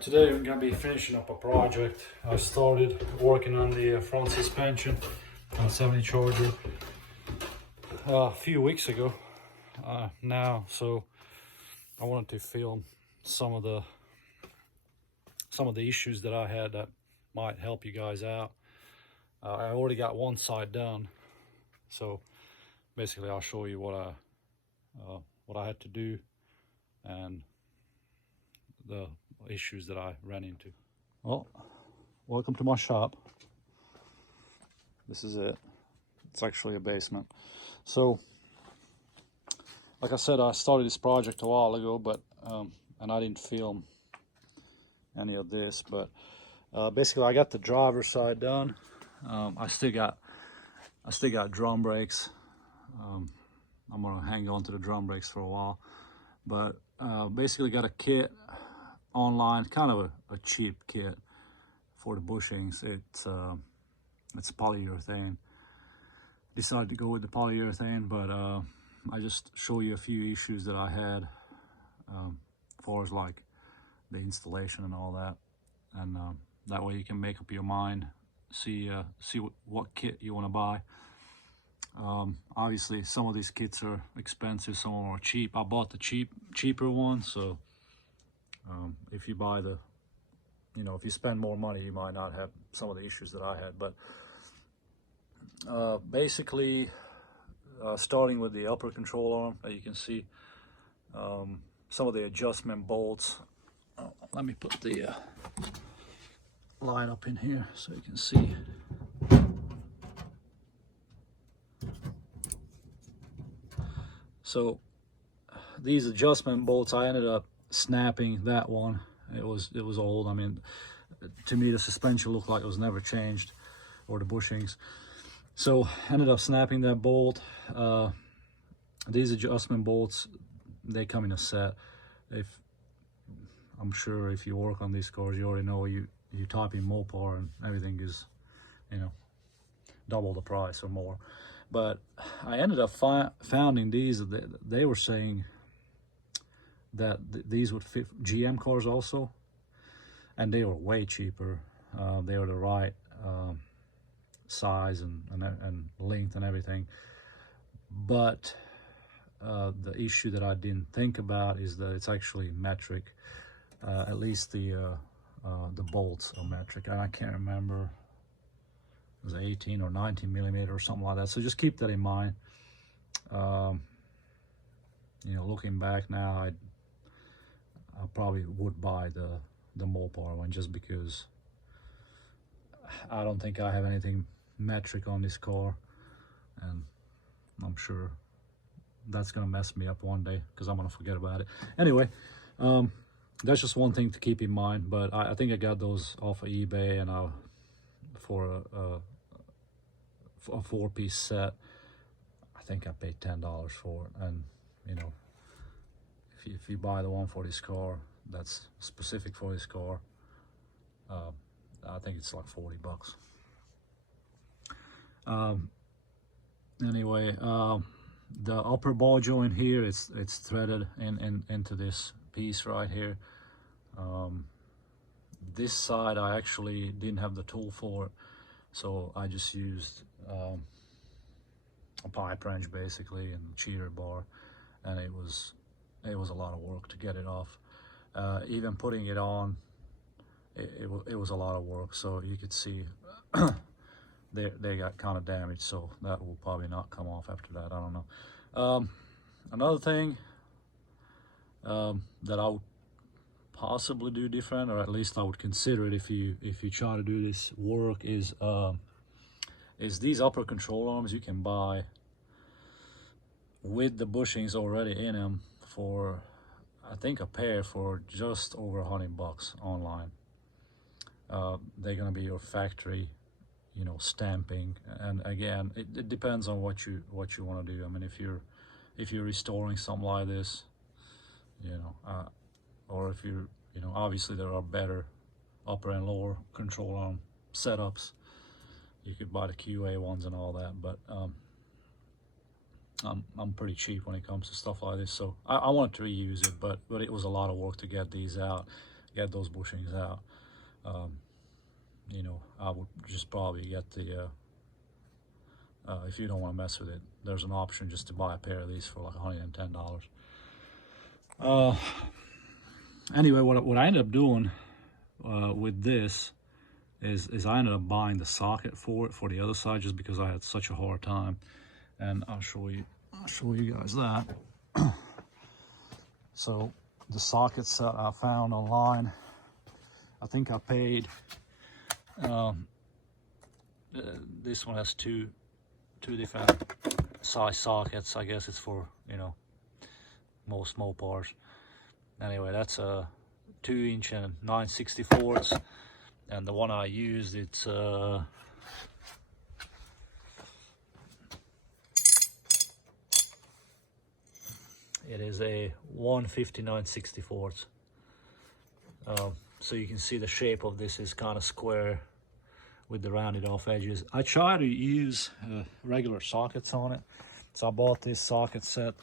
Today I'm going to be finishing up a project. I started working on the front suspension on 70 Charger a few weeks ago now, so I wanted to film some of the issues that I had that might help you guys out. I already got one side done, so basically I'll show you what I had to do and the issues that I ran into. Well, welcome to my shop. This is it. It's actually a basement. So, like I said, I started this project a while ago, but and I didn't film any of this. But basically, I got the driver's side done. I still got drum brakes. I'm gonna hang on to the drum brakes for a while, but basically got a kit online, kind of a cheap kit for the bushings. It's polyurethane. Decided to go with the polyurethane, but I just show you a few issues that I had as far as like the installation and all that, and that way you can make up your mind, see what kit you want to buy. Obviously some of these kits are expensive, some of them are cheap. I bought the cheaper one, so if you buy the, if you spend more money, you might not have some of the issues that I had. But basically, starting with the upper control arm, that you can see some of the adjustment bolts. Let me put the light up in here so you can see. So these adjustment bolts, I ended up snapping that one. It was old. I mean, to me the suspension looked like it was never changed, or the bushings. So ended up snapping that bolt. These adjustment bolts, they come in a set. I'm sure if you work on these cars, you already know you type in Mopar and everything is, double the price or more. But I ended up finding these. They were saying that these would fit GM cars also, and they were way cheaper. They were the right size and length and everything. But the issue that I didn't think about is that it's actually metric. At least the bolts are metric, and I can't remember. It was 18 or 19 millimeter or something like that. So just keep that in mind. Looking back now, I probably would buy the Mopar one, just because I don't think I have anything metric on this car, and I'm sure that's gonna mess me up one day because I'm gonna forget about it. Anyway, that's just one thing to keep in mind. But I think I got those off of eBay, and for a 4-piece set, I think I paid $10 for it. And if you buy the one for this car that's specific for this car, I think it's like $40. Anyway, the upper ball joint here, it's threaded into this piece right here. This side I actually didn't have the tool for it, so I just used a pipe wrench basically and cheater bar, and it was a lot of work to get it off. Even putting it on, it was a lot of work. So you could see they got kind of damaged, so that will probably not come off after that. I don't know. Another thing that I would possibly do different, or at least I would consider it if you try to do this work, is these upper control arms. You can buy with the bushings already in them for, I think, a pair for just over $100 online. They're gonna be your factory, stamping. And again, it depends on what you want to do. I mean, if you're restoring something like this, or if you're, obviously there are better upper and lower control arm setups. You could buy the QA ones and all that, but I'm pretty cheap when it comes to stuff like this, so I wanted to reuse it, but it was a lot of work to get these out. get those bushings out. You know, I would just probably get the if you don't want to mess with it, there's an option just to buy a pair of these for like $110. Anyway, what I ended up doing with this is I ended up buying the socket for it for the other side, just because I had such a hard time. And I'll show you guys that. So the sockets that I found online, I think I paid, this one has two different size sockets. I guess it's for, you know, most Mopars. Anyway, that's a 2" and 9/64, and the one I used, it's it is a 1/59/64. So you can see the shape of this is kind of square with the rounded off edges. I try to use regular sockets on it. So I bought this socket set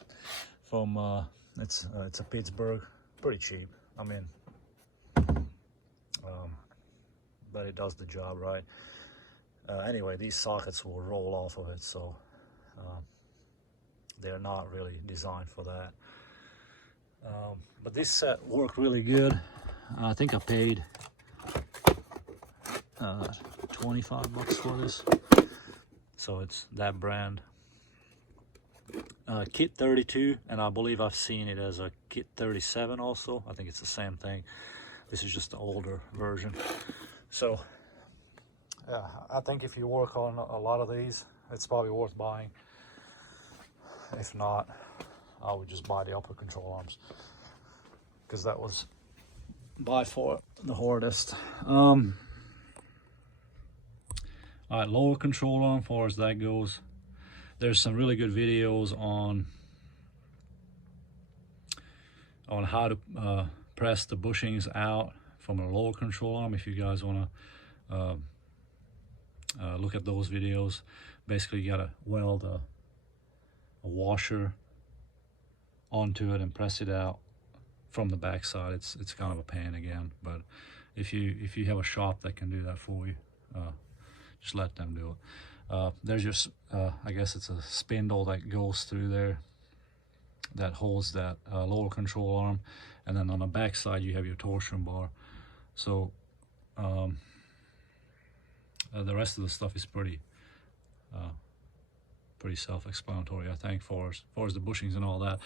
from it's a Pittsburgh, pretty cheap. I mean, but it does the job right. Anyway, these sockets will roll off of it, so they're not really designed for that. But this set worked really good. I think I paid 25 bucks for this. So it's that brand. Kit 32, and I believe I've seen it as a Kit 37 also. I think it's the same thing. This is just the older version. So yeah, I think if you work on a lot of these, it's probably worth buying. If not, I would just buy the upper control arms, because that was by far the hardest. All right, lower control arm, as far as that goes, there's some really good videos on how to press the bushings out from a lower control arm. If you guys want to look at those videos, basically you gotta weld a washer onto it and press it out from the back side. It's kind of a pain again, but if you have a shop that can do that for you, just let them do it. There's just I guess it's a spindle that goes through there that holds that lower control arm, and then on the back side you have your torsion bar. So the rest of the stuff is pretty self-explanatory, I think, for as the bushings and all that.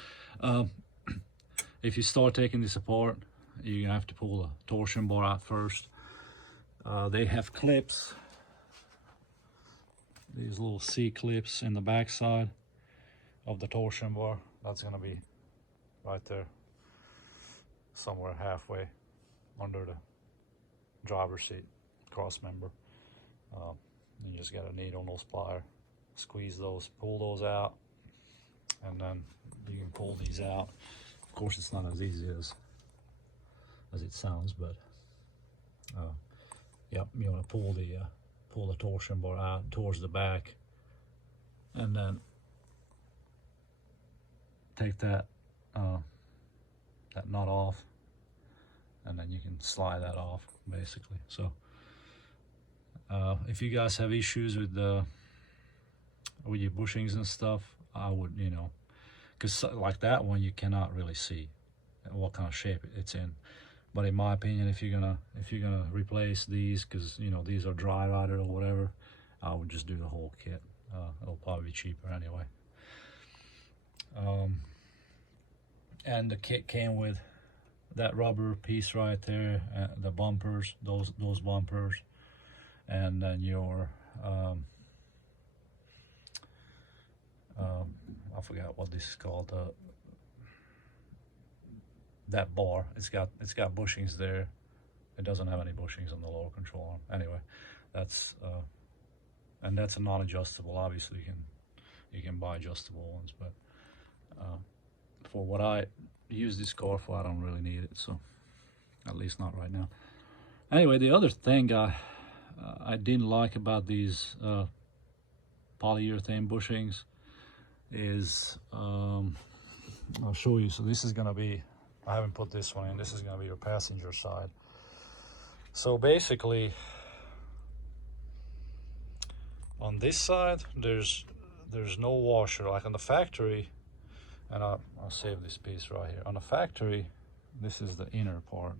If you start taking this apart, you're gonna have to pull the torsion bar out first. They have clips, these little C-clips in the back side of the torsion bar. That's gonna be right there, somewhere halfway under the driver's seat cross member. You just got a needle nose plier, squeeze those, pull those out, and then you can pull these out. Of course, it's not as easy as it sounds, but yep, you want to pull the torsion bar out towards the back, and then take that nut off, and then you can slide that off, basically. So if you guys have issues with your bushings and stuff, I would, you know, because like that one you cannot really see what kind of shape it's in. But in my opinion, if you're gonna replace these, because you know these are dry rotted or whatever, I would just do the whole kit. It'll probably be cheaper anyway. And the kit came with that rubber piece right there, the bumpers, those bumpers, and then your I forgot what this is called. That bar, it's got bushings there. It doesn't have any bushings on the lower control arm. Anyway, that's and that's a non-adjustable. Obviously, you can buy adjustable ones, but for what I use this car for, I don't really need it. So at least not right now. Anyway, the other thing I didn't like about these polyurethane bushings is I'll show you. So this is gonna be I haven't put this one in. This is going to be your passenger side. So basically, on this side, there's no washer. Like on the factory, and I'll save this piece right here. On the factory, this is the inner part.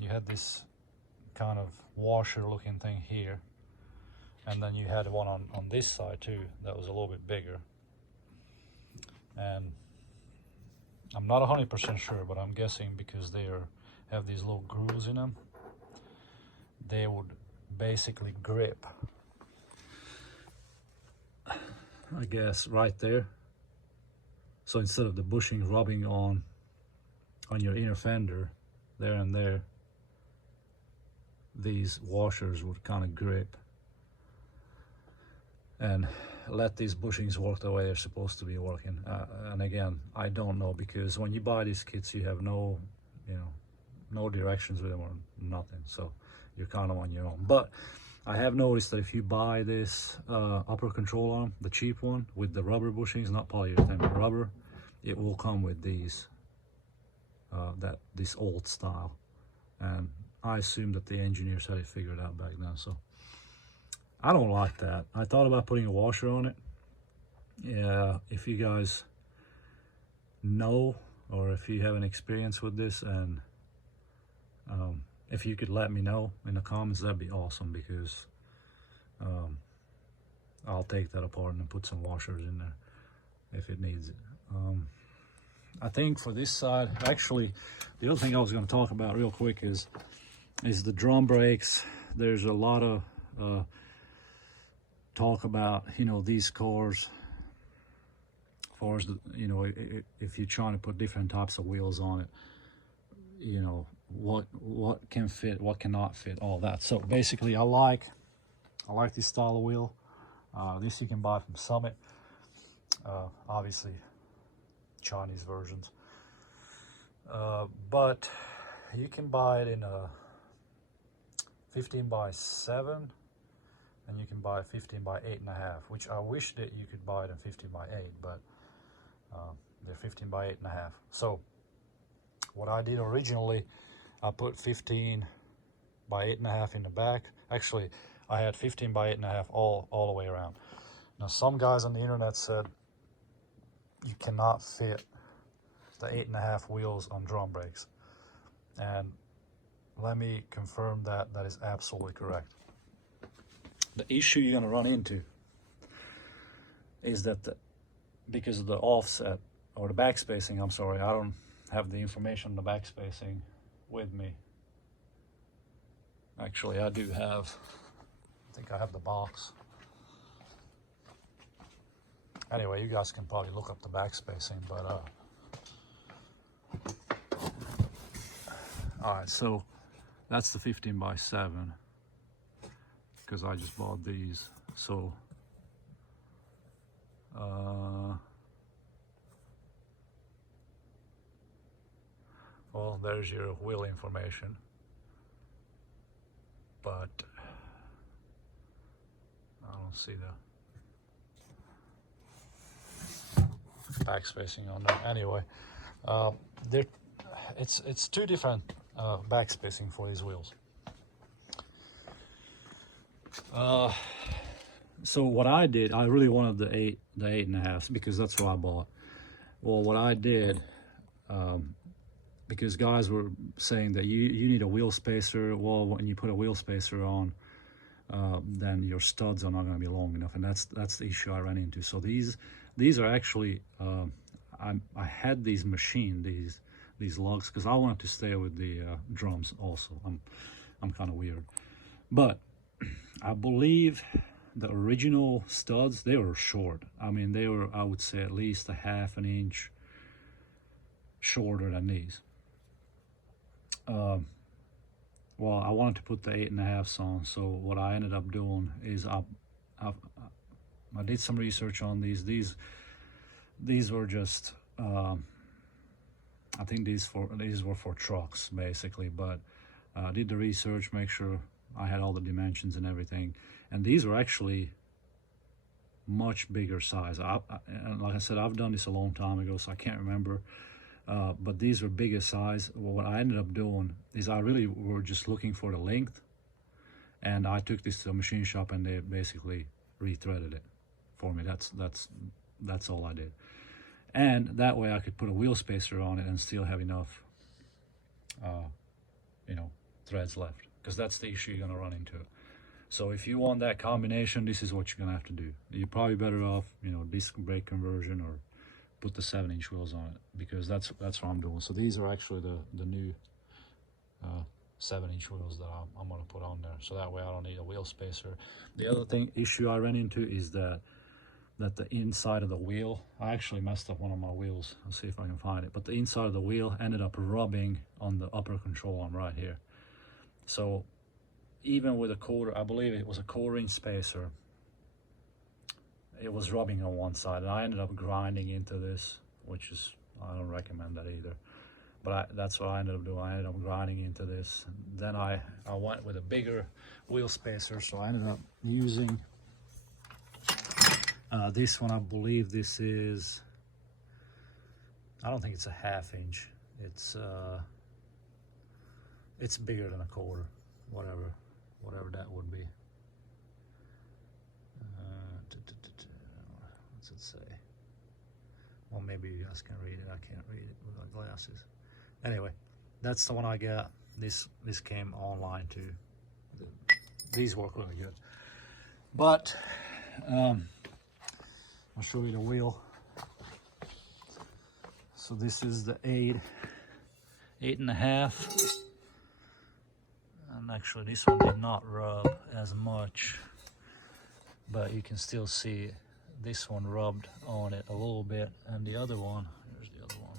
You had this kind of washer looking thing here, and then you had one on this side too that was a little bit bigger. And I'm not 100% sure, but I'm guessing because they have these little grooves in them, they would basically grip, I guess, right there. So instead of the bushings rubbing on your inner fender there and there, these washers would kind of grip and let these bushings work the way they're supposed to be working. And again, I don't know, because when you buy these kits, you have no directions with them or nothing, so you're kind of on your own. But I have noticed that if you buy this upper control arm, the cheap one with the rubber bushings, not polyurethane but rubber, it will come with these this old style, and I assume that the engineers had it figured out back then. So I don't like that. I thought about putting a washer on it. Yeah, if you guys know, or if you have an experience with this, and if you could let me know in the comments, that'd be awesome, because I'll take that apart and put some washers in there if it needs it. I think for this side, actually, the other thing I was going to talk about real quick is the drum brakes. There's a lot of talk about, these cars, as far as if you're trying to put different types of wheels on it, what can fit, what cannot fit, all that. So basically, I like this style of wheel. This you can buy from Summit, obviously Chinese versions, but you can buy it in a 15x7, and you can buy 15x8.5, which I wish that you could buy it in 15x8, but they're 15x8.5. So what I did originally, I put 15x8.5 in the back. Actually, I had 15x8.5 all the way around. Now, some guys on the internet said you cannot fit the 8.5 wheels on drum brakes, and let me confirm that is absolutely correct. The issue you're going to run into is that because of the offset, or the back spacing, I'm sorry, I don't have the information on the back spacing with me. Actually, I do have, I think I have the box. Anyway, you guys can probably look up the back spacing, but all right, so that's the 15x7, because I just bought these. So well, there's your wheel information, but I don't see the back spacing on that. Anyway, it's two different back spacing for these wheels. So what I did, I really wanted the 8.5, because that's what I bought. Well, what I did, because guys were saying that you need a wheel spacer. Well, when you put a wheel spacer on, then your studs are not going to be long enough, and that's the issue I ran into. So these are actually, I had these machined, these lugs, because I wanted to stay with the drums also. I'm kind of weird, but I believe the original studs, they were short. I mean, they were, I would say, at least a half an inch shorter than these. Well, I wanted to put the 8.5s on, so what I ended up doing is I did some research on these. These were just, I think these were for trucks basically, but I did the research, make sure I had all the dimensions and everything, and these were actually much bigger size. And like I said, I've done this a long time ago, so I can't remember but these are bigger size. Well, what I ended up doing is I really were just looking for the length, and I took this to a machine shop and they basically rethreaded it for me. That's all I did, and that way I could put a wheel spacer on it and still have enough threads left, because that's the issue you're going to run into. So if you want that combination, this is what you're going to have to do. You're probably better off, disc brake conversion, or put the 7-inch wheels on it, because that's what I'm doing. So these are actually the new 7-inch wheels that I'm going to put on there, so that way I don't need a wheel spacer. The other issue I ran into is that the inside of the wheel, I actually messed up one of my wheels. I'll see if I can find it, but the inside of the wheel ended up rubbing on the upper control arm right here. So even with a quarter, I believe it was a 1/4-inch spacer, it was rubbing on one side, and I ended up grinding into this, which is, I don't recommend that either. But that's what I ended up doing. I ended up grinding into this. Then I went with a bigger wheel spacer, so I ended up using this one. I believe this is, I don't think it's a 1/2 inch. It's bigger than a 1/4, whatever that would be. What's it say? Well, maybe you guys can read it. I can't read it with my glasses. Anyway, that's the one I got. This came online too. These work really good. But I'll show you the wheel. So this is the 8.5. And actually this one did not rub as much, but you can still see this one rubbed on it a little bit, and the other one, here's the other one.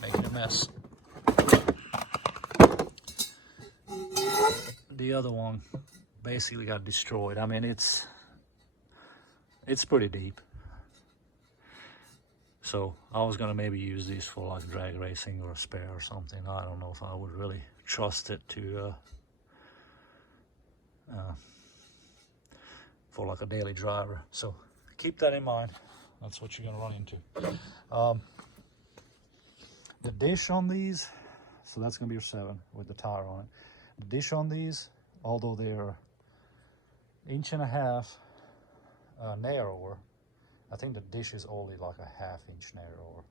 Making a mess. The other one basically got destroyed. I mean, it's pretty deep. So I was gonna maybe use these for like drag racing or a spare or something. I don't know if I would really trust it to for like a daily driver. So keep that in mind. That's what you're gonna run into. The dish on these, so that's gonna be your 7 with the tire on it. The dish on these, although they're 1.5 inch narrower, I think the dish is only like a 1/2 inch narrower.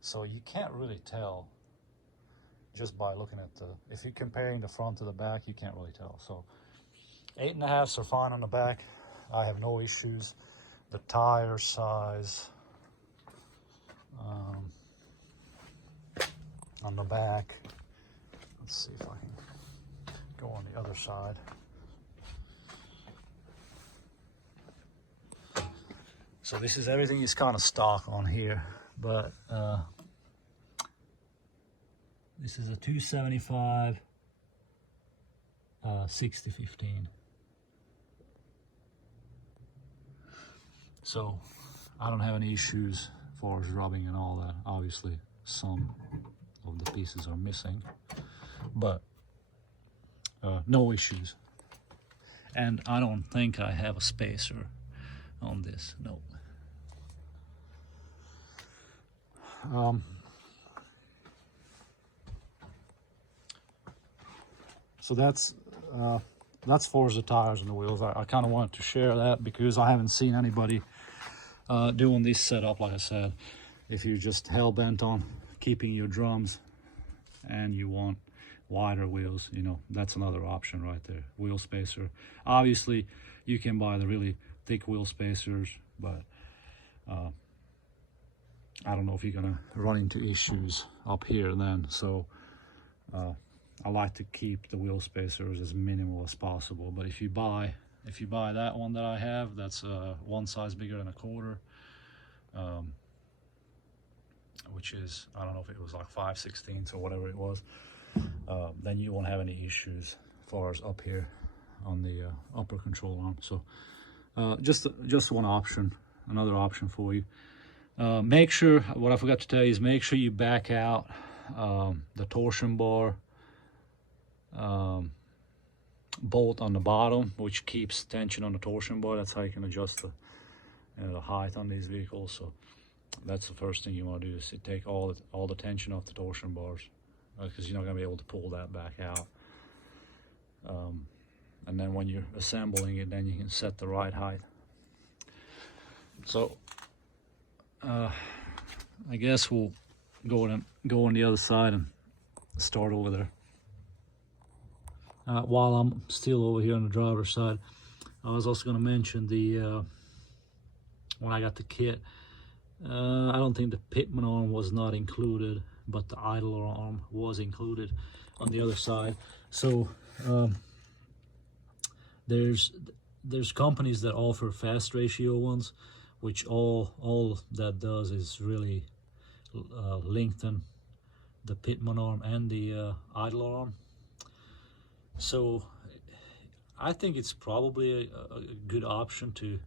So you can't really tell just by looking at if you're comparing the front to the back, you can't really tell. So 8.5s are fine on the back. I have no issues. The tire size on the back, let's see if I can go on the other side. So this is, everything is kind of stock on here, but this is a 275 60/15. So I don't have any issues as far as rubbing and all that. Obviously some of the pieces are missing, but no issues. And I don't think I have a spacer on this, no. So that's for the tires and the wheels. I kind of wanted to share that because I haven't seen anybody doing this setup. Like I said, if you're just hell-bent on keeping your drums and you want wider wheels, that's another option right there. Wheel spacer. Obviously you can buy the really thick wheel spacers, but I don't know if you're gonna run into issues up here then. So I like to keep the wheel spacers as minimal as possible. But if you buy that one that I have, that's one size bigger than a 1/4, which is, I don't know if it was like 5/16 or whatever it was, then you won't have any issues as far as up here on the upper control arm. So just one option, another option for you. Make sure, what I forgot to tell you is make sure you back out the torsion bar bolt on the bottom, which keeps tension on the torsion bar. That's how you can adjust the height on these vehicles. So that's the first thing you want to do, is to take all the tension off the torsion bars, because you're not going to be able to pull that back out. And then when you're assembling it, then you can set the right height. So I guess we'll go on the other side and start over there. While I'm still over here on the driver's side, I was also going to mention when I got the kit, I don't think the Pitman arm was not included, but the idler arm was included on the other side. So there's companies that offer fast ratio ones, which all that does is really lengthen the Pitman arm and the idler arm. So I think it's probably a good option to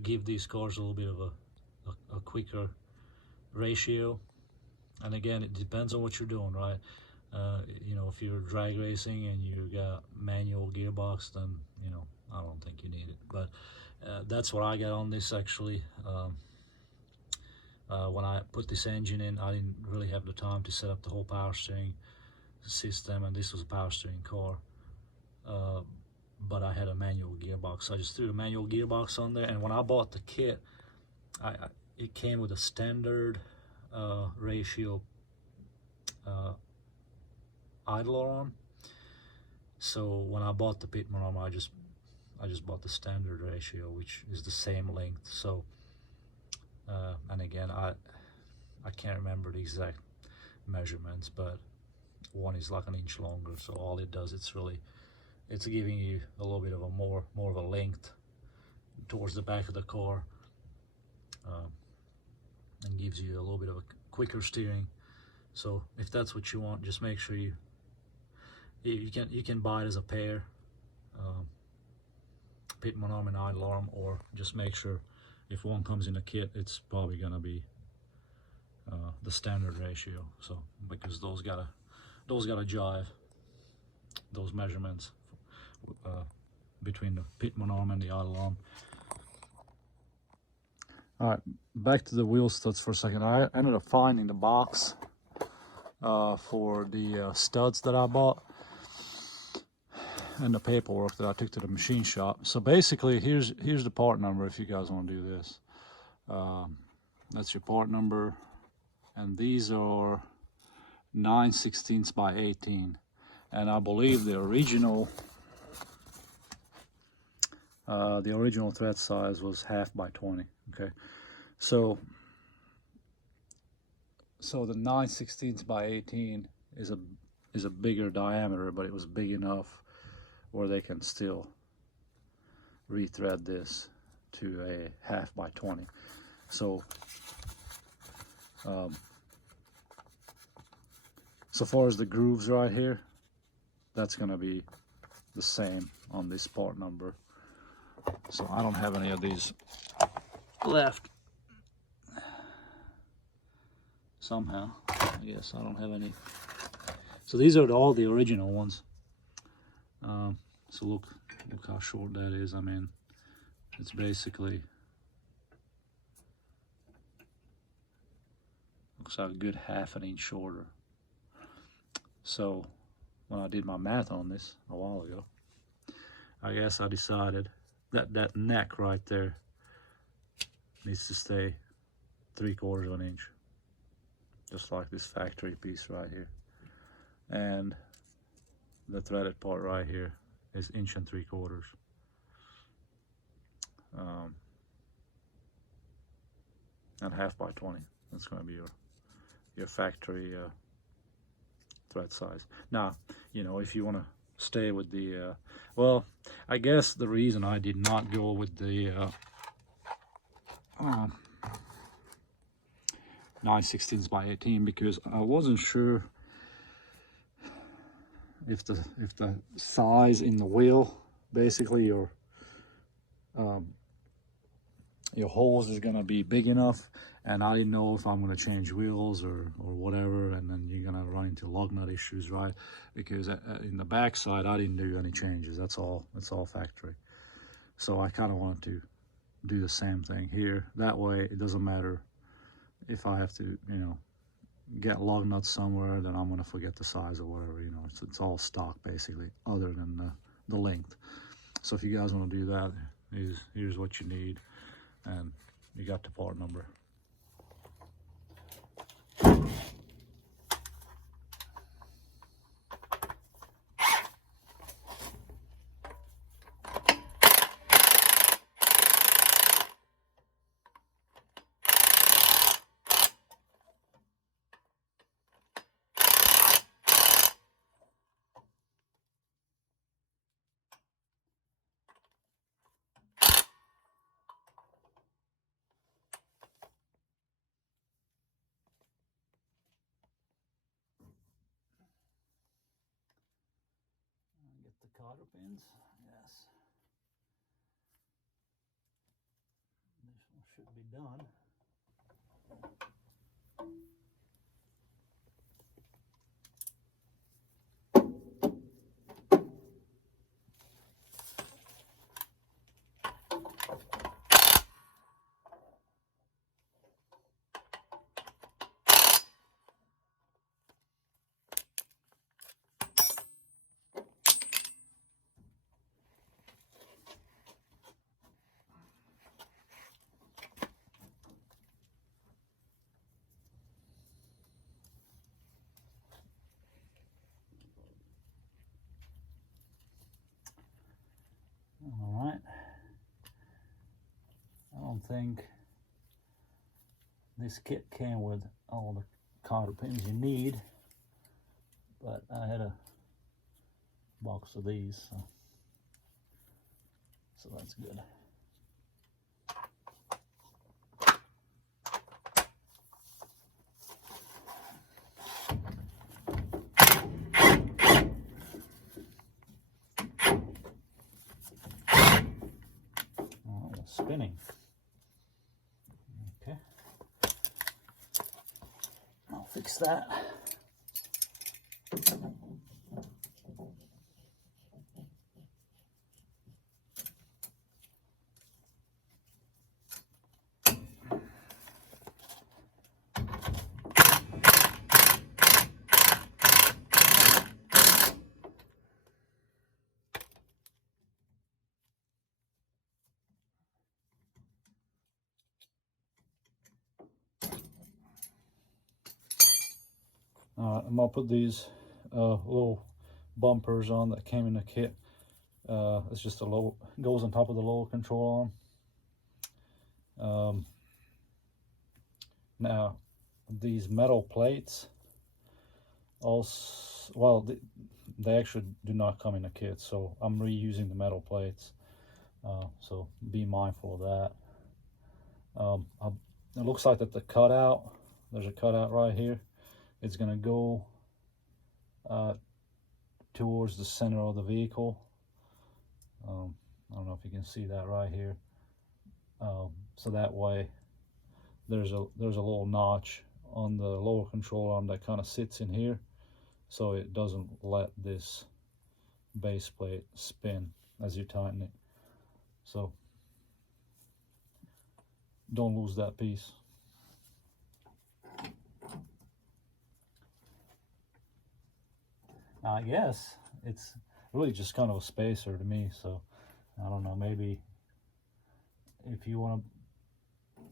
give these cars a little bit of a quicker ratio. And again, it depends on what you're doing, right? You know, if you're drag racing and you got manual gearbox, then, you know, I don't think you need it. But that's what I got on this, actually. When I put this engine in, I didn't really have the time to set up the whole power steering system, and this was a power steering car. But I had a manual gearbox, so I just threw a manual gearbox on there. And when I bought the kit, it came with a standard ratio idler arm. So when I bought the Pitman arm, I just bought the standard ratio, which is the same length. So and again, I can't remember the exact measurements, but one is like 1 inch longer. So all it does, it's giving you a little bit of a more of a length towards the back of the car, and gives you a little bit of a quicker steering. So if that's what you want, just make sure you can buy it as a pair, Pitman arm and idler arm, or just make sure if one comes in a kit, it's probably gonna be the standard ratio. So because those gotta jive, those measurements between the Pitman arm and the idler arm. All right, back to the wheel studs for a second. I ended up finding the box for the studs that I bought, and the paperwork that I took to the machine shop. So basically, here's the part number if you guys want to do this. That's your part number, and these are 9/16 by 18, and I believe the original thread size was 1/2 by 20. Okay, so the 9/16 by 18 is a bigger diameter, but it was big enough where they can still rethread this to a 1/2 by 20. So so far as the grooves right here, that's gonna be the same on this part number. So I don't have any of these left somehow. Yes, I don't have any. So these are all the original ones. So look how short that is. I mean, it's basically, looks like a good 1/2 inch shorter. So when I did my math on this a while ago, I guess I decided that that neck right there needs to stay 3/4 of an inch, just like this factory piece right here. And the threaded part right here is 1 3/4 inches. And 1/2 by 20. That's going to be your factory thread size. Now, you know, if you want to stay with the well, I guess the reason I did not go with the 9/16 by 18, because I wasn't sure if the size in the wheel, basically your hose is gonna be big enough, and I didn't know if I'm gonna change wheels or whatever, and then you're gonna run into lug nut issues, right? Because in the backside I didn't do any changes. It's all factory. So I kind of wanted to do the same thing here. That way it doesn't matter if I have to, you know, get lug nuts somewhere, then I'm gonna forget the size or whatever, you know. It's all stock basically, other than the length. So if you guys want to do that, here's what you need, and you got the part number. Get the cotter pins. Yes. This one should be done. All right. I don't think this kit came with all the cotter pins you need, but I had a box of these, so that's good. Oh, it's spinning. Okay, I'll fix that. I'm gonna put these little bumpers on that came in the kit. It's just goes on top of the lower control arm. Now these metal plates also, well, they actually do not come in the kit, so I'm reusing the metal plates. So be mindful of that. It looks like that the cutout, there's a cutout right here. It's gonna go towards the center of the vehicle. I don't know if you can see that right here. So that way there's a little notch on the lower control arm that kind of sits in here, so it doesn't let this base plate spin as you tighten it. So don't lose that piece. I guess it's really just kind of a spacer to me, so I don't know, maybe if you want to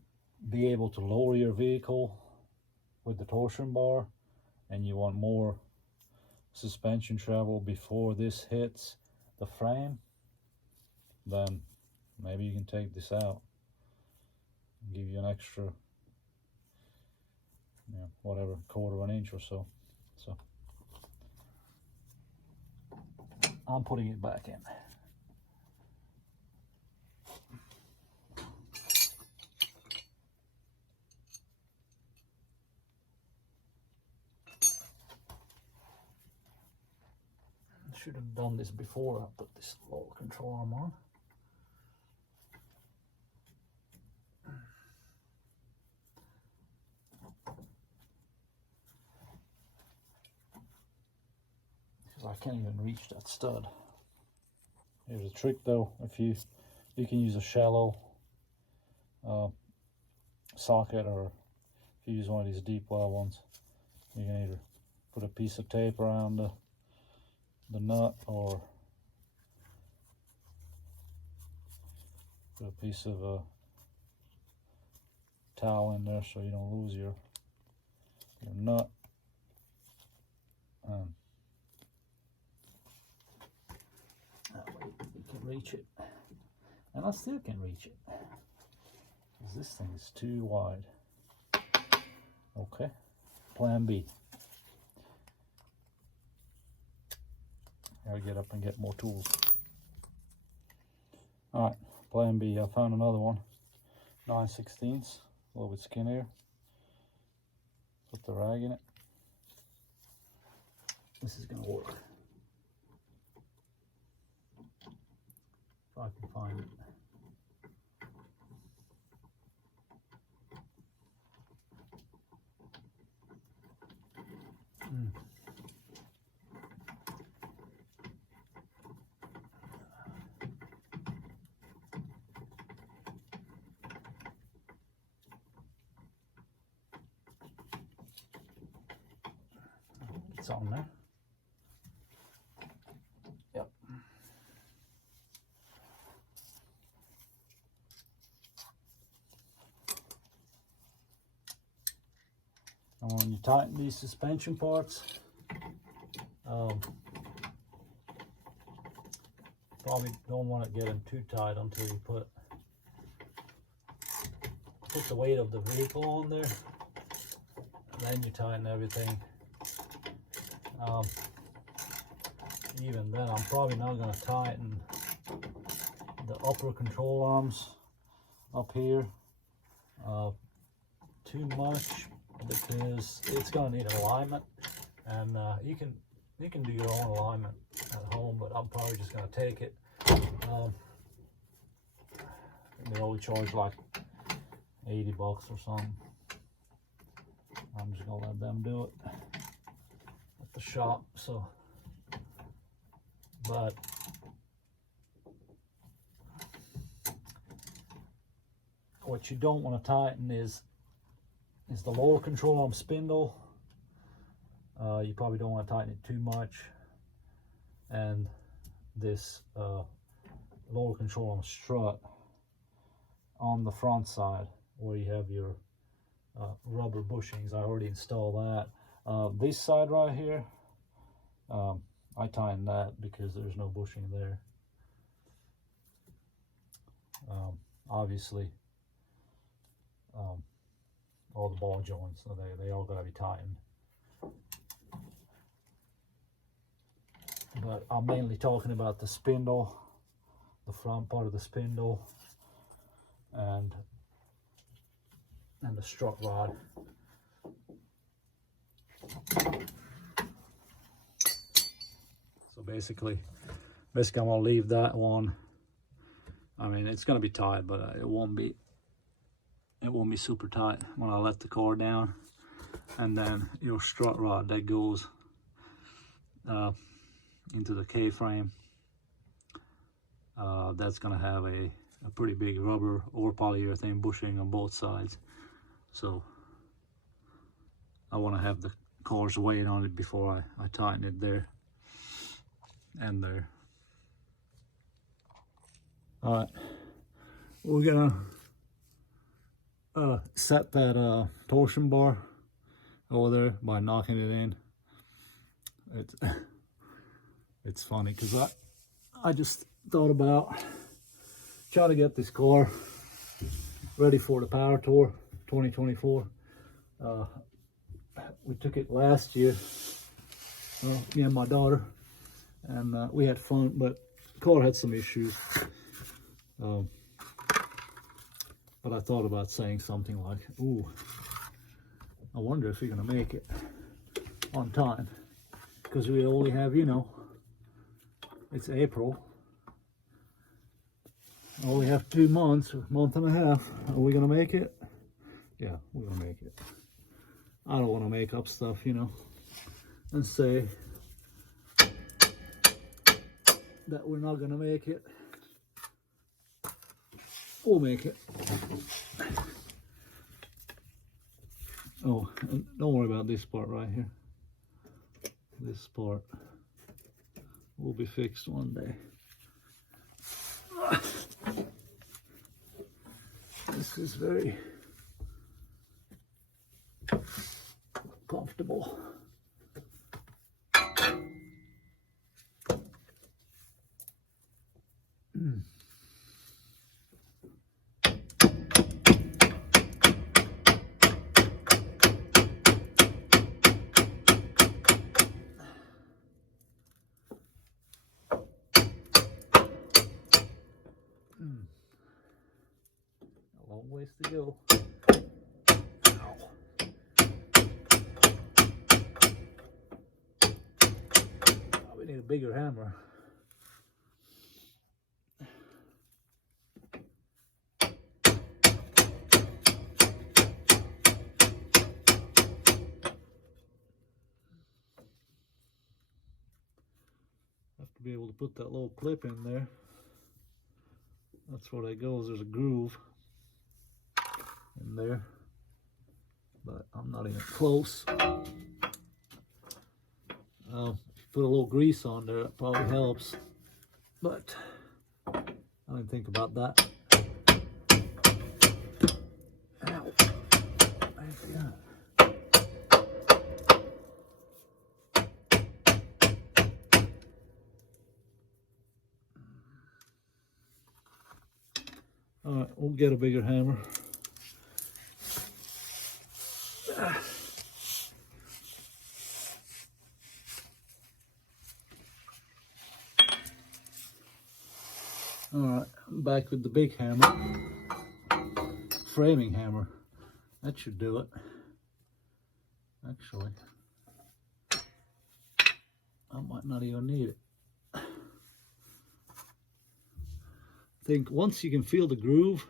be able to lower your vehicle with the torsion bar and you want more suspension travel before this hits the frame, then maybe you can take this out and give you an extra, you know, whatever, quarter of an inch or so. So I'm putting it back in. Should have done this before I put this lower control arm on. I can't even reach that stud. Here's a trick though. If you can use a shallow socket, or if you use one of these deep well ones, you can either put a piece of tape around the nut, or put a piece of towel in there so you don't lose your nut. That way you can reach it, and I still can reach it because this thing is too wide. Okay, plan B. Gotta get up and get more tools. All right, plan B. I found another one, 9/16, a little bit skinnier. Put the rag in it. This is gonna work. If I can find it. It's on there. Yep. And when you tighten these suspension parts, probably don't want to get them too tight until you put the weight of the vehicle on there, and then you tighten everything. Even then, I'm probably not going to tighten the upper control arms up here too much, because it's going to need alignment, and you can do your own alignment at home, but I'm probably just going to take it. They only charge like $80 or something. I'm just going to let them do it at the shop. So, but what you don't want to tighten is the lower control arm spindle. You probably don't want to tighten it too much, and this lower control arm strut on the front side where you have your rubber bushings. I already installed that. This side right here, I tightened that because there's no bushing there. Obviously, all the ball joints, so they all got to be tightened. But I'm mainly talking about the spindle, the front part of the spindle, and the strut rod. So basically I'm gonna leave that one. I mean, it's gonna be tight, but it won't be super tight when I let the car down. And then your strut rod that goes into the K-frame, that's gonna have a pretty big rubber or polyurethane bushing on both sides. So I want to have the car's weight on it before I tighten it there and there. All right, we're gonna set that torsion bar over there by knocking it in. It's funny because I just thought about trying to get this car ready for the Power Tour 2024. We took it last year, me and my daughter, and we had fun, but the car had some issues. But I thought about saying something like, ooh, I wonder if you're gonna make it on time, because we only have, it's April. I only have 2 months, a month and a half. Are we gonna make it? Yeah, we're gonna make it. I don't want to make up stuff, and say that we're not gonna make it. We'll make it. Oh, and don't worry about this part right here. This part will be fixed one day. This is very comfortable. A long ways to go. Ow. Oh, we need a bigger hammer. Have to be able to put that little clip in there. That's where that goes. There's a groove in there, but I'm not even close. Put a little grease on there, that probably helps, but I didn't think about that. Ow. I forgot. Alright, we'll get a bigger hammer. Alright, I'm back with the big hammer. Framing hammer. That should do it. Actually, I might not even need it. I think once you can feel the groove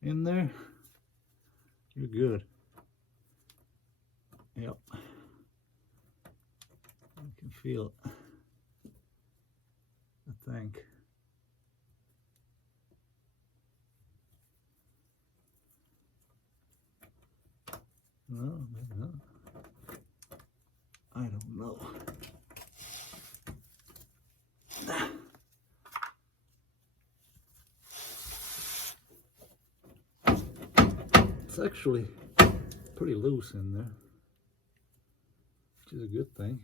in there, you're good. Yep. I can feel it, I think. No, maybe not. I don't know. It's actually pretty loose in there, which is a good thing.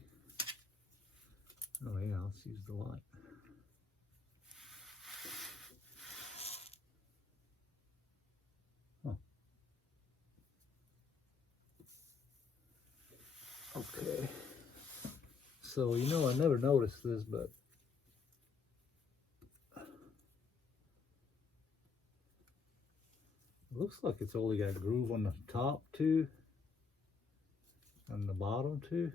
Oh yeah, let's use the light. Oh. Okay. So, you know, I never noticed this, but it looks like it's only got a groove on the top too, and the bottom too.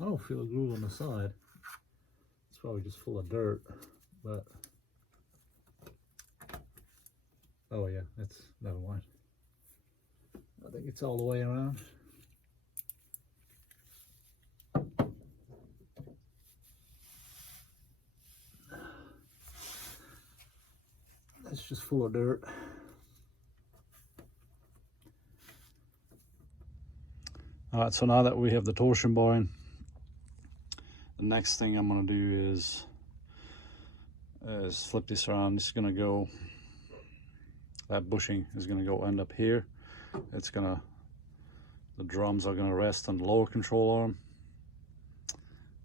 I don't feel a groove on the side. It's probably just full of dirt, but oh yeah, that's, never mind. I think it's all the way around. It's just full of dirt. Alright, so now that we have the torsion bar in, the next thing I'm going to do is flip this around. This is going to go, that bushing is going to go end up here. It's going to, the drums are going to rest on the lower control arm.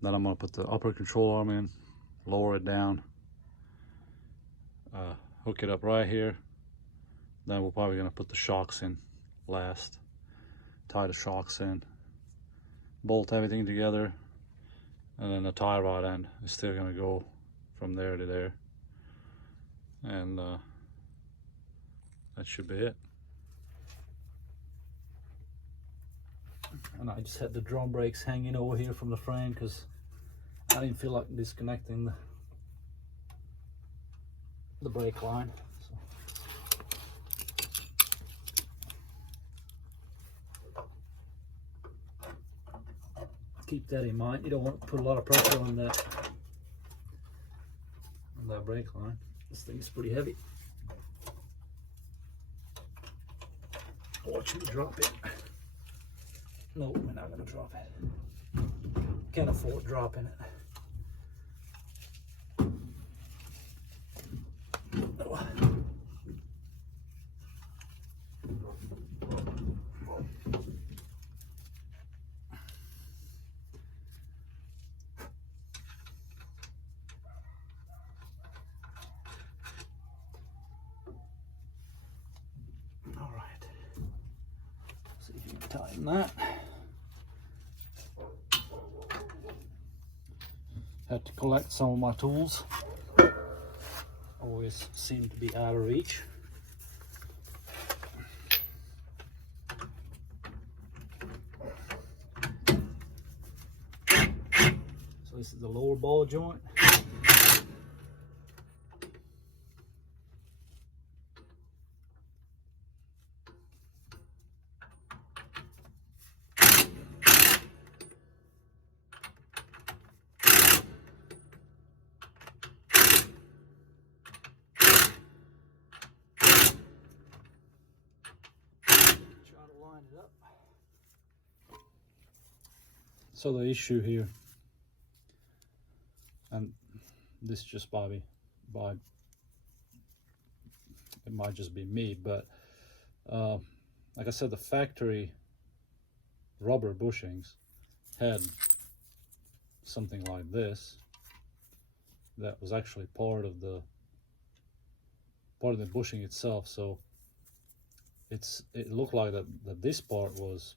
Then I'm going to put the upper control arm in, lower it down, hook it up right here. Then we're probably going to put the shocks in last. Tie the shocks in, bolt everything together, and then the tie rod end is still going to go from there to there, and that should be it. And I just had the drum brakes hanging over here from the frame because I didn't feel like disconnecting the brake line. So. Keep that in mind. You don't want to put a lot of pressure on that that brake line. This thing is pretty heavy. Watch me drop it. No, we're not gonna drop it. Can't afford dropping it. All right. See if you can tighten that. Had to collect some of my tools. Always seem to be out of reach. So this is the lower ball joint. Line it up. So the issue here, and this is just by it might just be me, but like I said, the factory rubber bushings had something like this that was actually part of the bushing itself. So it looked like that this part was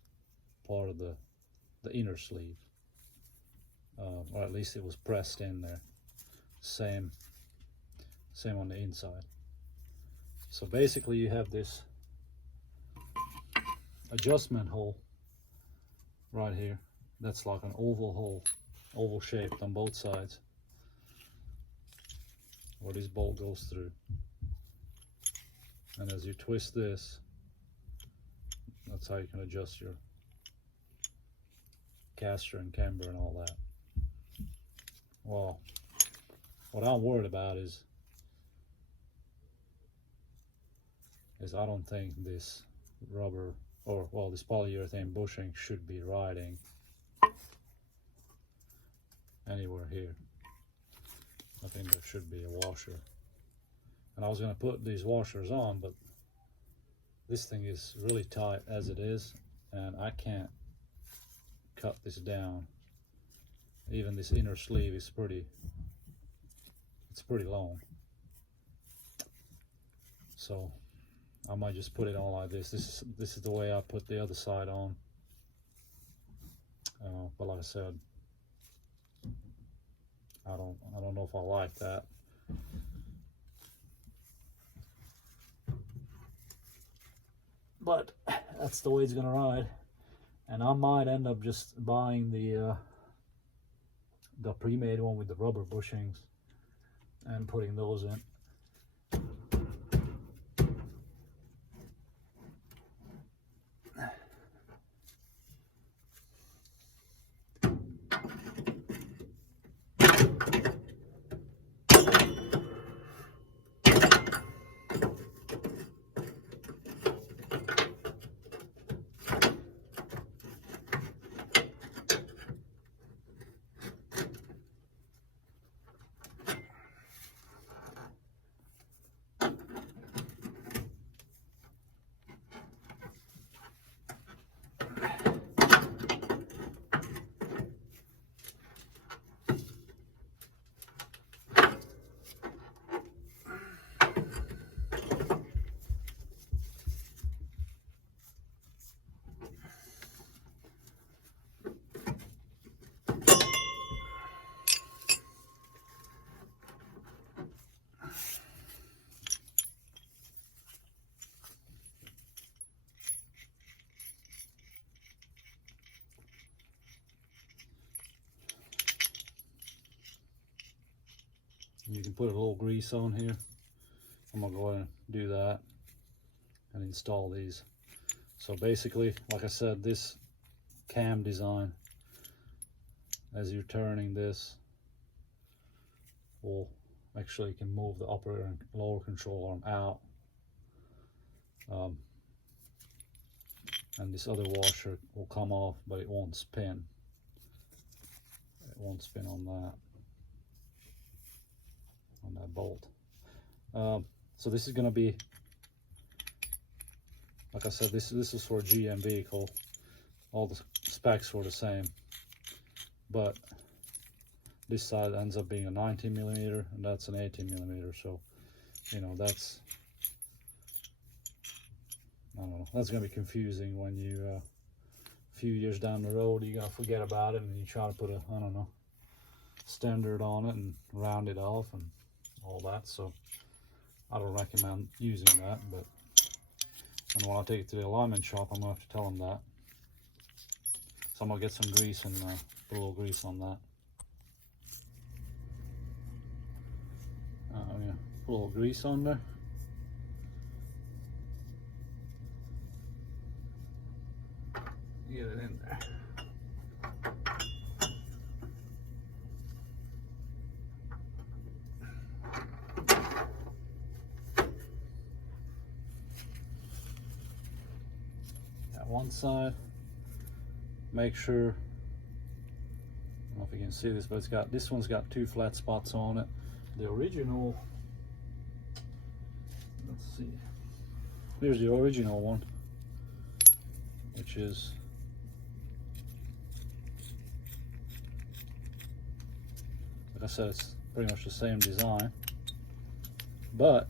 part of the inner sleeve, or at least it was pressed in there. Same on the inside. So basically you have this adjustment hole right here that's like an oval shaped on both sides, where this bolt goes through. And as you twist this, that's how you can adjust your caster and camber and all that. Well, what I'm worried about is I don't think this rubber, or well, this polyurethane bushing should be riding anywhere here. I think there should be a washer. And I was going to put these washers on, but this thing is really tight as it is, and I can't cut this down. Even this inner sleeve is pretty long. So I might just put it on like this. This is the way I put the other side on. But like I said, I don't know if I like that. But that's the way it's gonna ride, and I might end up just buying the pre-made one with the rubber bushings and putting those in. You can put a little grease on here. I'm gonna go ahead and do that and install these. So basically, like I said, this cam design, as you're turning this, will Actually, you can move the upper and lower control arm out. And this other washer will come off, but it won't spin. It won't spin on that bolt. So this is going to be, like I said, this is for a GM vehicle. All the specs were the same, but this side ends up being a 19mm and that's an 18mm. So, you know, that's, I don't know, that's going to be confusing when you, a few years down the road, you're going to forget about it and you try to put a, I don't know, standard on it and round it off and all that. So I don't recommend using that, but, and when I take it to the alignment shop, I'm going to have to tell them that. So I'm going to get some grease and put a little grease on that. I'm going to put a little grease on there. Get it in there. Got one side. Make sure, I don't know if you can see this, but this one's got 2 flat spots on it. The original, let's see, here's the original one, which is like I said, it's pretty much the same design, but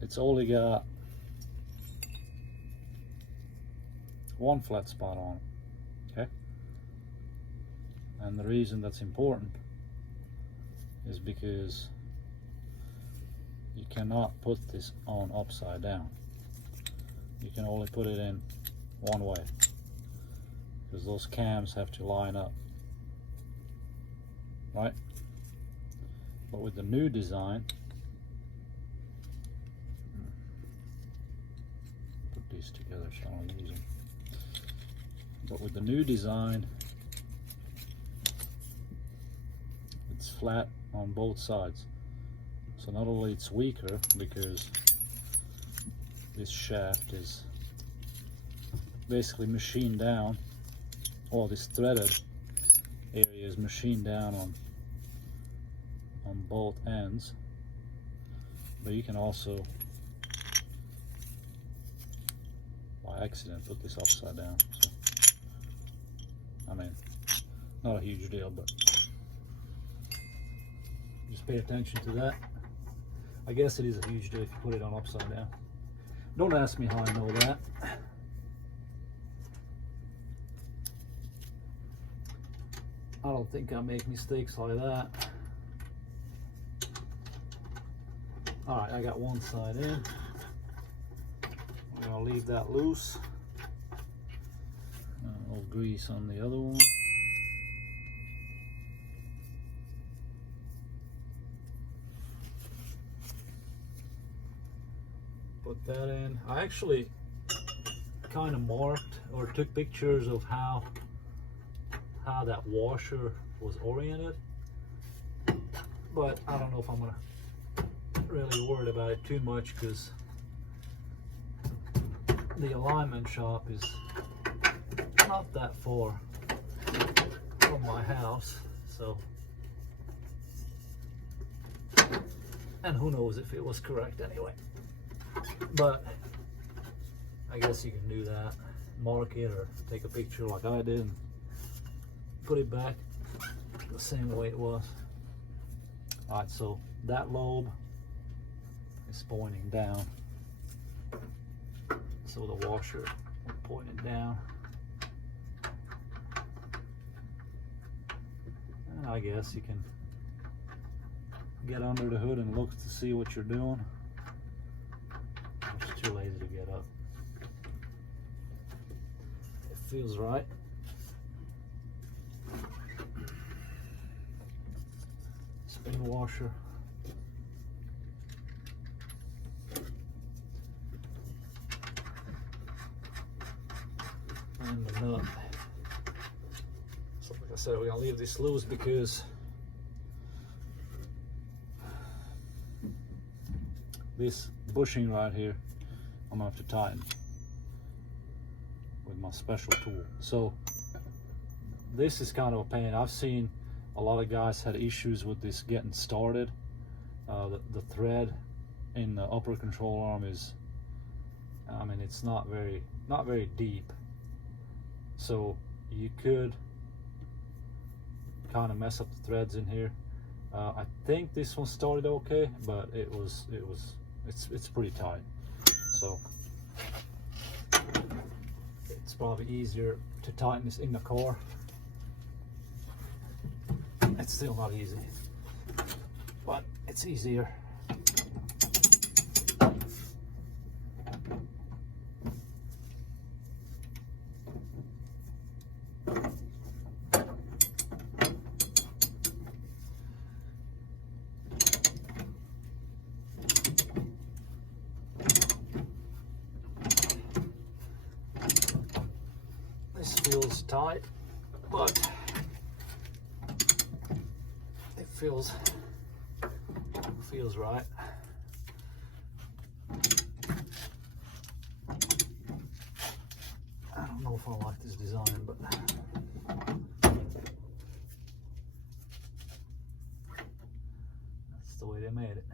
it's only got 1 flat spot on it, okay? And the reason that's important is because you cannot put this on upside down. You can only put it in one way, because those cams have to line up, right? But with the new design, put these together so I don't lose them. But with the new design, it's flat on both sides. So not only it's weaker because this shaft is basically machined down, or this threaded area is machined down on both ends, but you can also by accident put this upside down. So, I mean, not a huge deal, but just pay attention to that. I guess it is a huge deal if you put it on upside down. Don't ask me how I know that. I don't think I make mistakes like that. Alright, I got one side in. I'm gonna leave that loose. A little grease on the other one. Put that in. I actually kind of marked or took pictures of how that washer was oriented, but I don't know if I'm gonna really worried about it too much because the alignment shop is not that far from my house, so, and who knows if it was correct anyway. But I guess you can do that, mark it or take a picture like I did and put it back the same way it was. Alright, so that lobe is pointing down, so the washer will point it down. And I guess you can get under the hood and look to see what you're doing. I'm just too lazy to get up. It feels right. Spin washer. And the nut. So like I said, we're gonna leave this loose because this bushing right here, I'm gonna have to tighten with my special tool. So this is kind of a pain. I've seen a lot of guys had issues with this getting started. The thread in the upper control arm is, I mean, it's not very deep, so you could kind of mess up the threads in here. I think this one started okay, but it's pretty tight, so it's probably easier to tighten this in the car. It's still not easy, but it's easier. This feels tight, but it feels right. I don't know if I like this design, but that's the way they made it.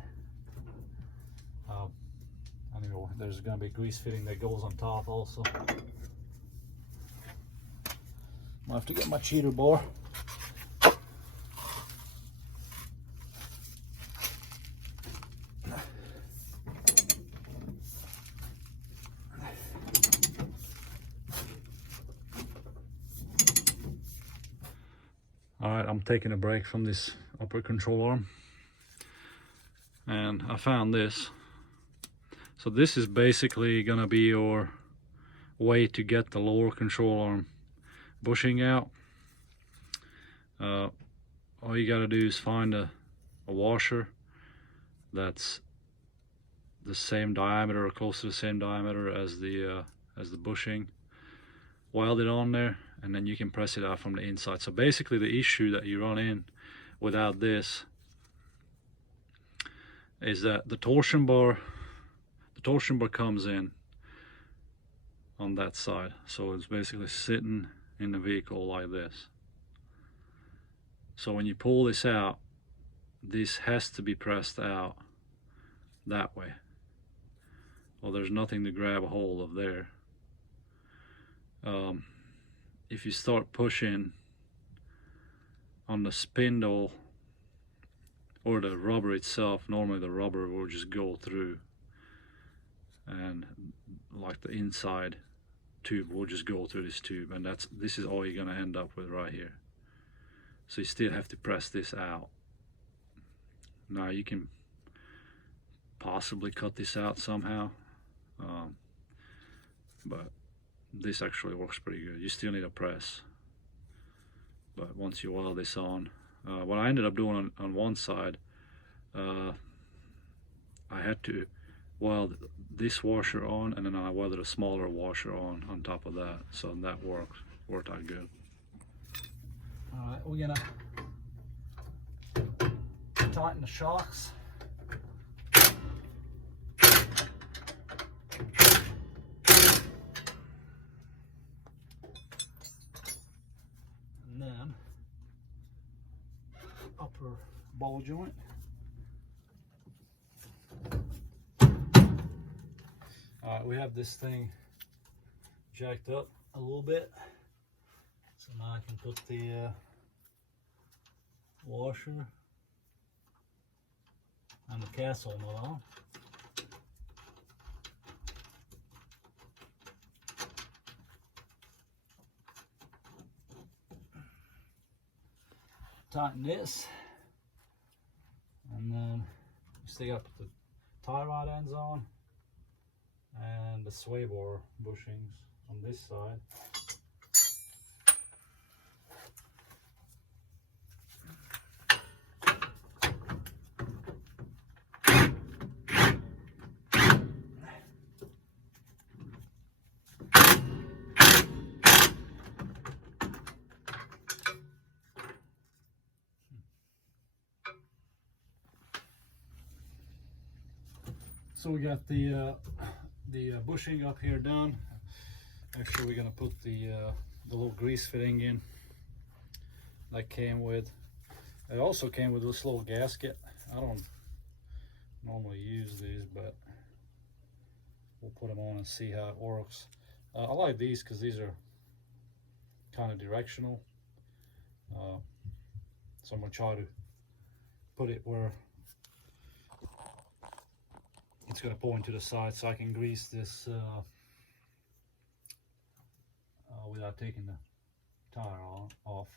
Anyway, there's going to be grease fitting that goes on top also. I'll have to get my cheater bore. Alright, I'm taking a break from this upper control arm, and I found this. So this is basically gonna be your way to get the lower control arm bushing out. All you gotta do is find a washer that's the same diameter or close to the same diameter as the bushing. Weld it on there, and then you can press it out from the inside. So basically the issue that you run in without this is that the torsion bar comes in on that side. So it's basically sitting in the vehicle like this. So when you pull this out, this has to be pressed out that way. Well, there's nothing to grab a hold of there. If you start pushing on the spindle or the rubber itself, normally the rubber will just go through, and like the inside tube will just go through this tube, and this is all you're going to end up with right here. So you still have to press this out. Now you can possibly cut this out somehow, but this actually works pretty good. You still need a press, but once you weld this on, what I ended up doing on one side, I had to weld this washer on, and then I welded a smaller washer on top of that, so that worked out good. All right, we're gonna tighten the shocks. And then upper ball joint. All right, we have this thing jacked up a little bit, so now I can put the washer and the castle nut on. Tighten this, and then you still got to put the tie rod ends on and the sway bar bushings on this side. So we got the bushing up here done. Actually, we're gonna put the little grease fitting in that came with. It also came with this little gasket. I don't normally use these, but we'll put them on and see how it works. I like these because these are kind of directional. So I'm gonna try to put it where it's gonna point to the side, so I can grease this without taking the tire off.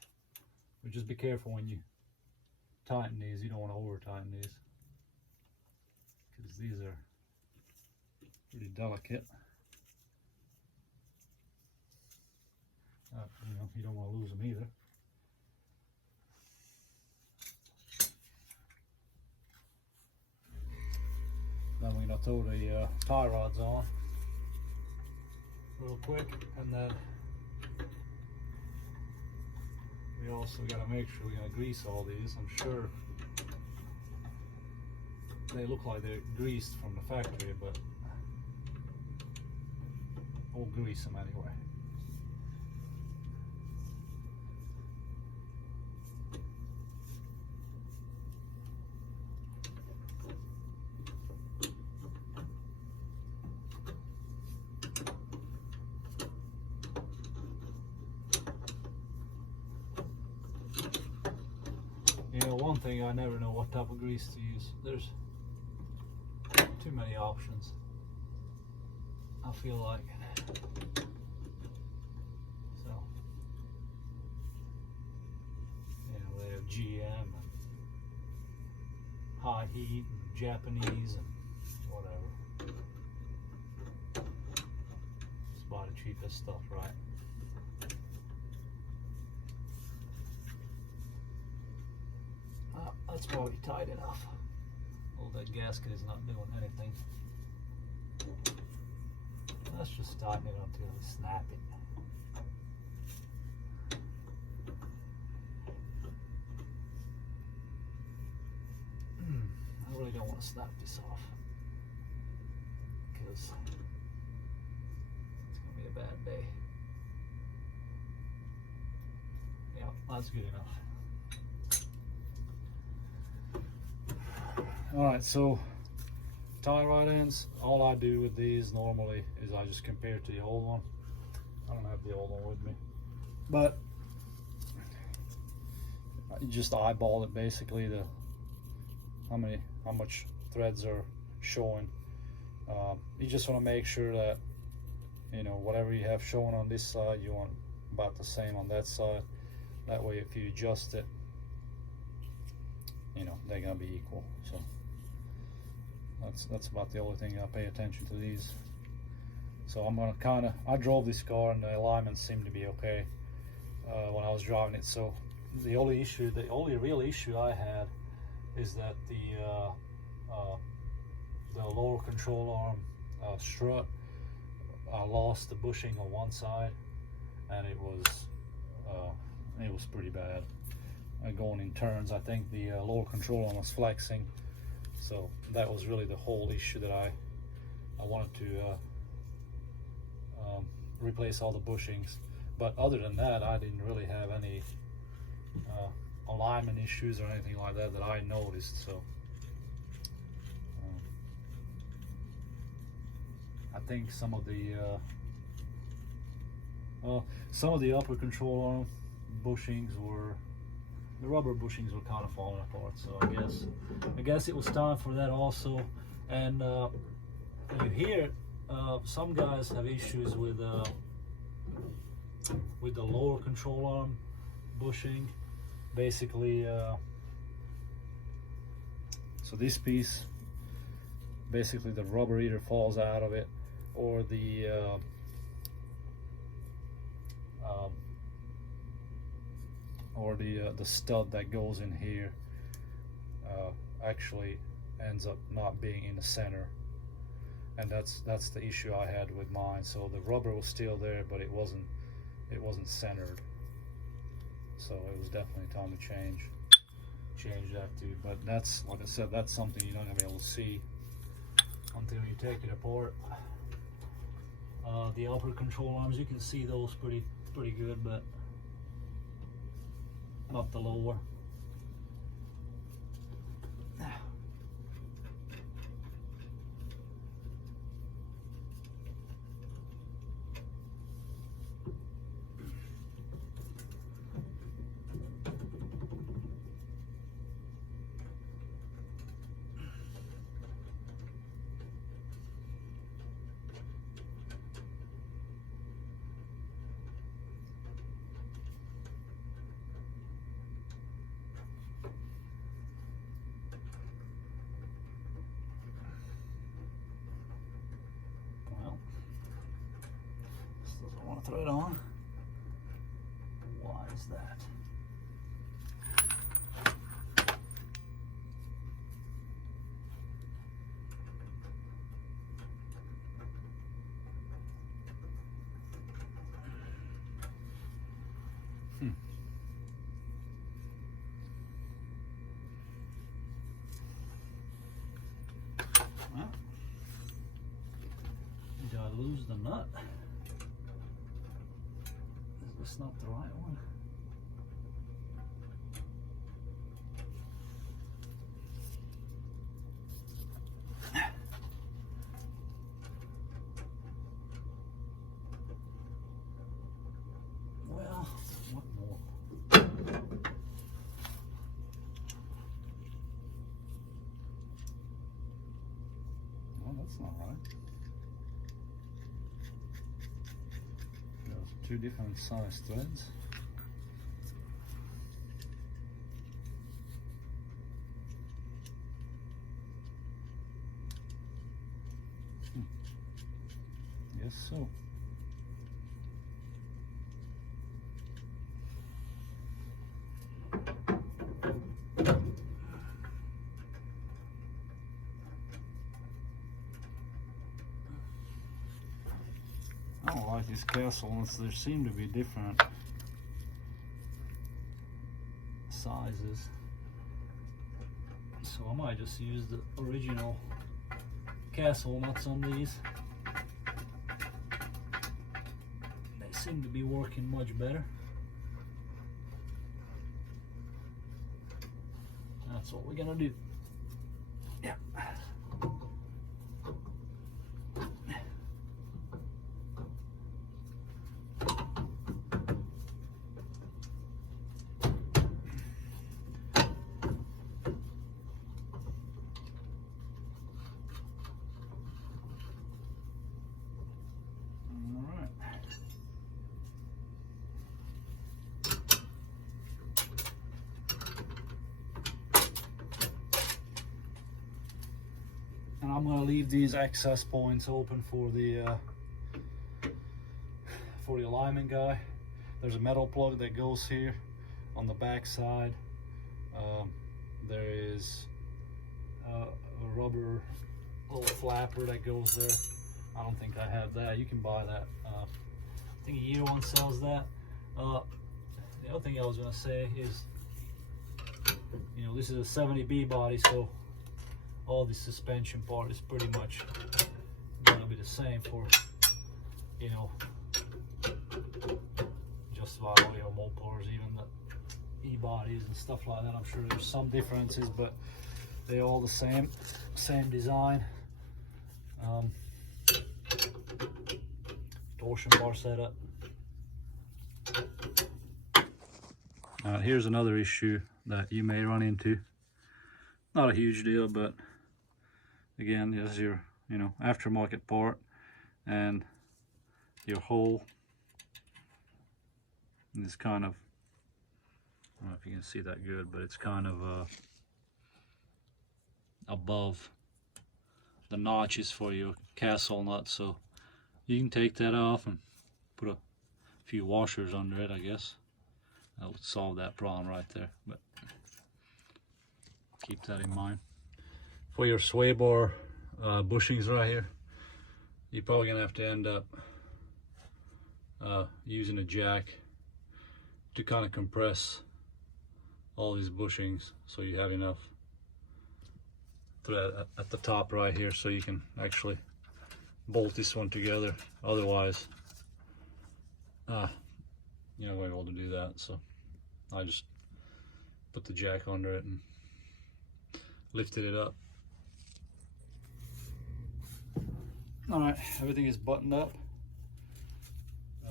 But just be careful when you tighten these. You don't want to over tighten these because these are pretty delicate. You know, you don't want to lose them either. Then we're gonna throw the tie rods on real quick, and then we also gotta make sure we're gonna grease all these. I'm sure they look like they're greased from the factory, but we'll grease them anyway. You know, one thing, I never know what type of grease to use. There's too many options, I feel like. So, you know, they have GM and High Heat and Japanese and whatever. Just buy the cheapest stuff, right? That's probably tight enough. Oh, that gasket is not doing anything. Let's just tighten it until we snap it. I really don't want to snap this off because it's going to be a bad day. Yeah, that's good enough. Alright, so tie rod ends, all I do with these normally is I just compare it to the old one. I don't have the old one with me, but you just eyeball it basically to how much threads are showing. You just want to make sure that, you know, whatever you have showing on this side, you want about the same on that side. That way, if you adjust it, you know, they're gonna be equal. So that's about the only thing I pay attention to these. So I'm gonna I drove this car and the alignment seemed to be okay when I was driving it. So the only real issue I had is that the lower control arm strut, I lost the bushing on one side, and it was pretty bad. Going in turns, I think the lower control arm was flexing, so that was really the whole issue that I wanted to replace all the bushings. But other than that, I didn't really have any alignment issues or anything like that I noticed. So I think some of the upper control arm bushings were, the rubber bushings were kind of falling apart. So I guess it was time for that also. And you hear some guys have issues with the lower control arm bushing. Basically, so this piece, basically the rubber either falls out of it, or the stud that goes in here actually ends up not being in the center, and that's the issue I had with mine. So the rubber was still there, but it wasn't centered. So it was definitely time to change that too. But that's, like I said, that's something you're not gonna be able to see until you take it apart. The upper control arms, you can see those pretty good, but not the lower. Doesn't want to throw it on. Why is that? Well, did I lose the nut? Is this not the right one? Well, what more? Well, that's not right. There's two different size threads. Yes, so. I don't like these castle ones. There seem to be different sizes. So I might just use the original castle nuts on these. They seem to be working much better. That's what we're gonna do. Yeah. And I'm going to leave these access points open for the alignment guy. There's a metal plug that goes here on the back side. There is a rubber little flapper that goes there. I don't think I have that. You can buy that. I think a year one sells that. The other thing I was going to say is, you know, this is a 70B body, so all the suspension part is pretty much gonna be the same for, you know, just about audio mopars, even the e-bodies and stuff like that. I'm sure there's some differences, but they're all the same design. Torsion bar setup. Here's another issue that you may run into. Not a huge deal, but again, there's your, you know, aftermarket part and your hole is kind of, I don't know if you can see that good, but it's kind of above the notches for your castle nut, so you can take that off and put a few washers under it. I guess that would solve that problem right there, but keep that in mind. For your sway bar bushings right here, you're probably gonna have to end up using a jack to kind of compress all these bushings so you have enough thread at the top right here, so you can actually bolt this one together. Otherwise, you're not going to be able to do that. So I just put the jack under it and lifted it up. All right, everything is buttoned up.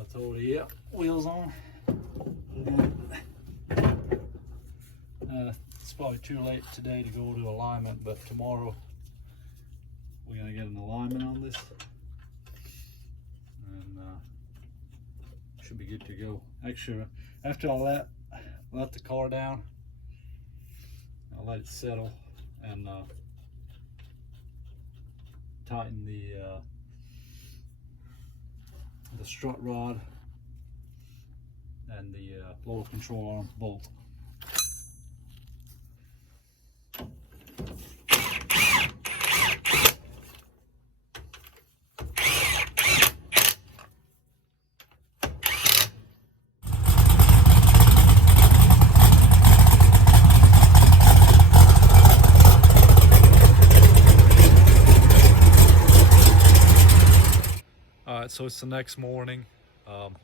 I told you, yeah, wheels on. It's probably too late today to go to alignment, but tomorrow we're gonna get an alignment on this, and should be good to go. Actually, after I let the car down, I'll let it settle and tighten the strut rod and the lower control arm bolt. Alright, so it's the next morning.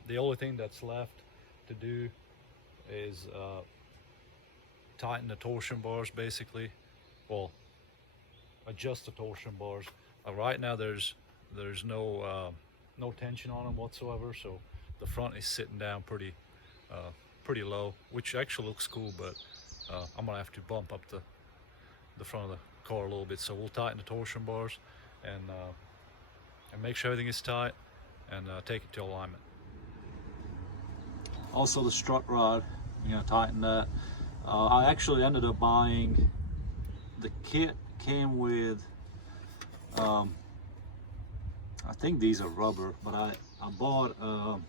The only thing that's left to do is tighten the torsion bars, basically. Well, adjust the torsion bars. Right now there's no tension on them whatsoever, so the front is sitting down pretty low, which actually looks cool, but I'm gonna have to bump up the front of the car a little bit. So we'll tighten the torsion bars and make sure everything is tight, and take it to alignment. Also the strut rod, tighten that. I actually ended up buying, the kit came with, I think these are rubber, but I bought a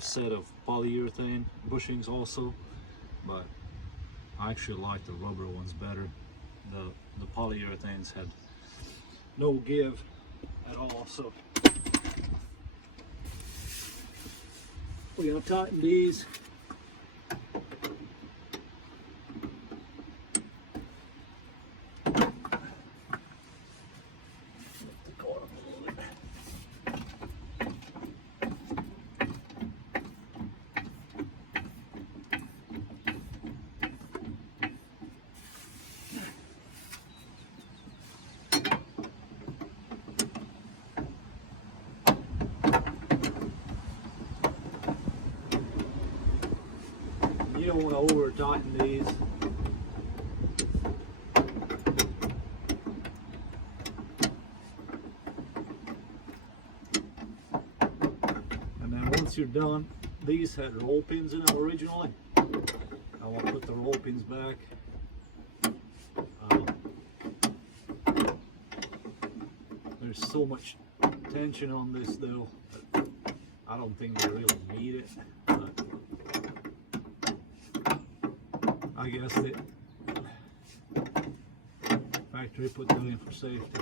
set of polyurethane bushings also, but I actually like the rubber ones better. The polyurethanes had no give at all, so we're gonna tighten these. You don't want to over tighten these. And then once you're done, these had roll pins in them originally. I want to put the roll pins back. There's so much tension on this though, that I don't think they really need it. But I guess that factory put that in for safety.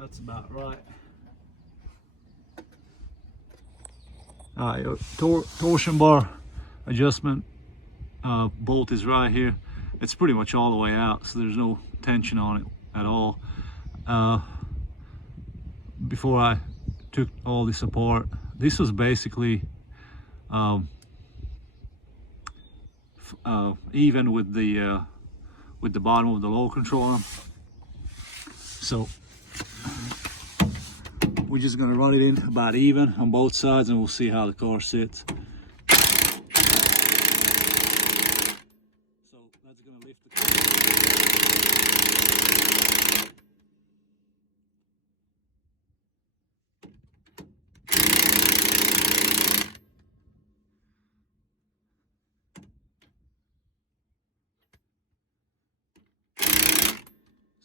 That's about right. Alright, torsion bar adjustment bolt is right here. It's pretty much all the way out, so there's no tension on it at all. Before I took all this apart, this was basically even with the bottom of the low control arm. So we're just gonna run it in about even on both sides, and we'll see how the car sits. So that's gonna lift the car.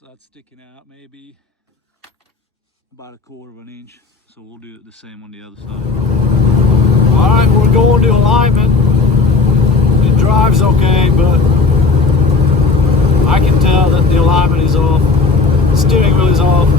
So that's sticking out maybe about 1/4 of an inch. So we'll do it the same on the other side. All right, we're going to alignment. It drives okay, but I can tell that the alignment is off. The steering wheel is off.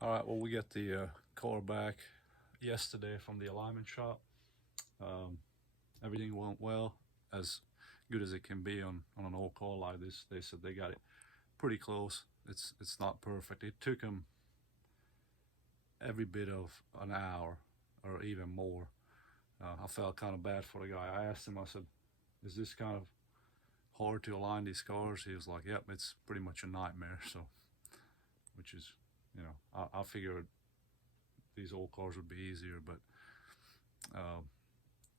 All right, well, we got the car back yesterday from the alignment shop. Everything went well, as good as it can be on an old car like this. They said they got it pretty close. It's not perfect. It took them every bit of an hour or even more. I felt kind of bad for the guy. I asked him, I said, is this kind of hard to align these cars? He was like, yep, it's pretty much a nightmare. So, which is, you know, I figured these old cars would be easier, but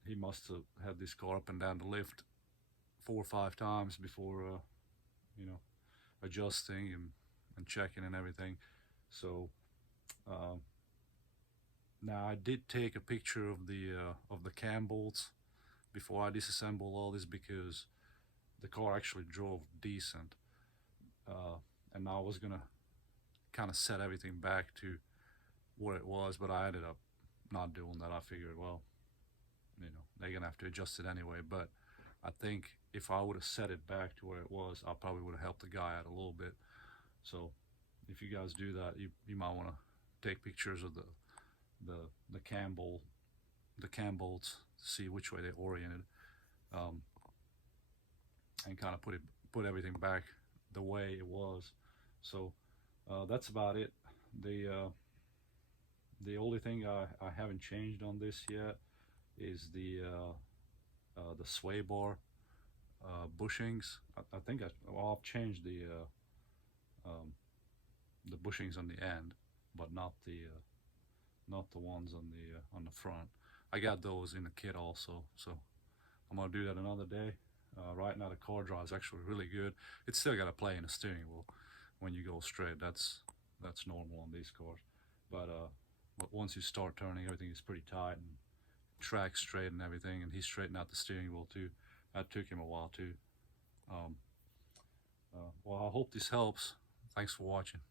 he must have had this car up and down the lift 4 or 5 times before, you know, adjusting and checking and everything. So now I did take a picture of the cam bolts before I disassemble all this, because the car actually drove decent, and I was gonna kind of set everything back to where it was, but I ended up not doing that. I figured, well, you know, they're gonna have to adjust it anyway. But I think if I would have set it back to where it was, I probably would have helped the guy out a little bit. So if you guys do that, you might want to take pictures of the cam bolts to see which way they're oriented, and kind of put everything back the way it was. So that's about it. The only thing I haven't changed on this yet is the sway bar bushings. I think I've changed the bushings on the end, but not the ones on the front. I got those in the kit also, so I'm gonna do that another day. Right now the car drives actually really good. It's still got to play in the steering wheel when you go straight. That's normal on these cars, but once you start turning, everything is pretty tight and tracks straight and everything. And he straightened out the steering wheel too. That took him a while too. Well, I hope this helps. Thanks for watching.